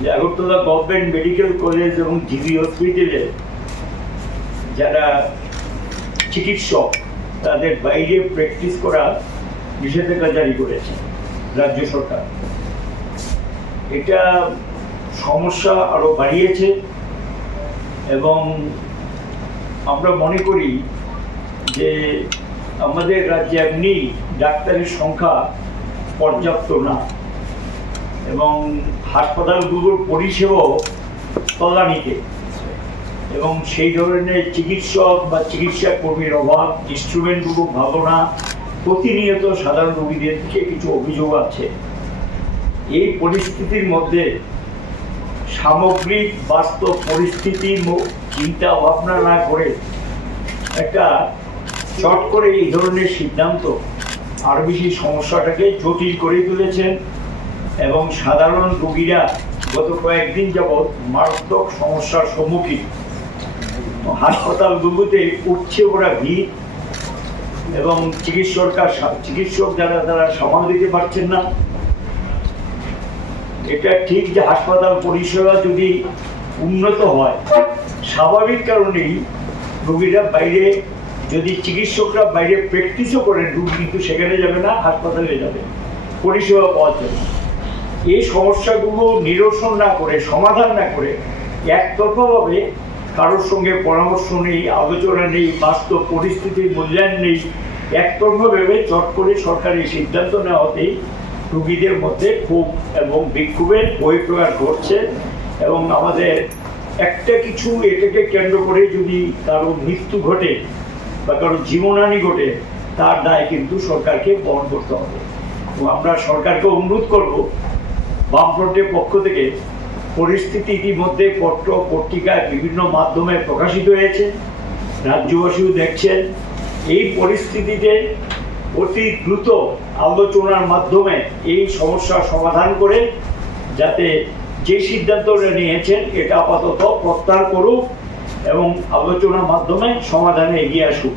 যে Agartala government medical college এবং GB হসপিটালে যারা চিকিৎসক তাদের বাইরে প্র্যাকটিস করা নিষেধাজ্ঞা জারি করেছে রাজ্য সরকার। এটা সমস্যা আরো বাড়িয়েছে এবং আমরা মনে করি যে আমাদের রাজ্যে এমনি ডাক্তারের সংখ্যা পর্যাপ্ত না এবং হাসপাতালগুলোর পরিষেবাও তলানিতে এবং সেই ধরনের চিকিৎসক বা চিকিৎসা কর্মীর অভাব, ইনস্ট্রুমেন্টগুলো ভালো না, প্রতিনিয়ত সাধারণ রোগীদের থেকে কিছু অভিযোগ আছে। এই পরিস্থিতির মধ্যে সামগ্রিক বাস্তব পরিস্থিতি চিন্তা ভাবনা না করে একটা চট করে এই ধরনের সিদ্ধান্ত আরো বেশি সমস্যাটাকে জটিল করে তুলেছেন এবং সাধারণ রোগীরা গত কয়েকদিন যাবৎ মারাত্মক সমস্যার সম্মুখীন। হাসপাতালগুলোতে উঠছে ওরা ভিড় এবং চিকিৎসক যারা তারা সামাল দিতে পারছেন না। এটা ঠিক যে হাসপাতাল পরিষেবা যদি উন্নত হয়, স্বাভাবিক কারণেই রোগীরা বাইরে, যদি চিকিৎসকরা বাইরে প্র্যাকটিসও করেন, রোগী কিন্তু সেখানে যাবে না, হাসপাতালে যাবে পরিষেবা পাওয়ার জন্য। এই সমস্যাগুলো নিরসন না করে, সমাধান না করে, একতরফাভাবে কারোর সঙ্গে পরামর্শ নেই, আলোচনা নেই, বাস্তব পরিস্থিতির মূল্যায়ন নেই, একতরফাভাবে চট করে সরকারি সিদ্ধান্ত নেওয়াতেই রোগীদের মধ্যে ক্ষোভ এবং বিক্ষোভের বহিঃপ্রকাশ ঘটছে এবং আমাদের একটা কিছু এটাকে কেন্দ্র করে যদি কারো মৃত্যু ঘটে বা কারো জীবনহানি ঘটে, তার দায় কিন্তু সরকারকে বহন করতে হবে। এবং আমরা সরকারকে অনুরোধ করব, বামফ্রন্টের পক্ষ থেকে পরিস্থিতি ইতিমধ্যে পত্র পত্রিকায় বিভিন্ন মাধ্যমে প্রকাশিত হয়েছে, রাজ্যবাসীও দেখছেন। এই পরিস্থিতিতে অতি দ্রুত আলোচনার মাধ্যমে এই সমস্যার সমাধান করে যাতে যে সিদ্ধান্তটা নিয়েছেন এটা আপাতত প্রত্যাহার করুক এবং আলোচনার মাধ্যমে সমাধানে এগিয়ে আসুক।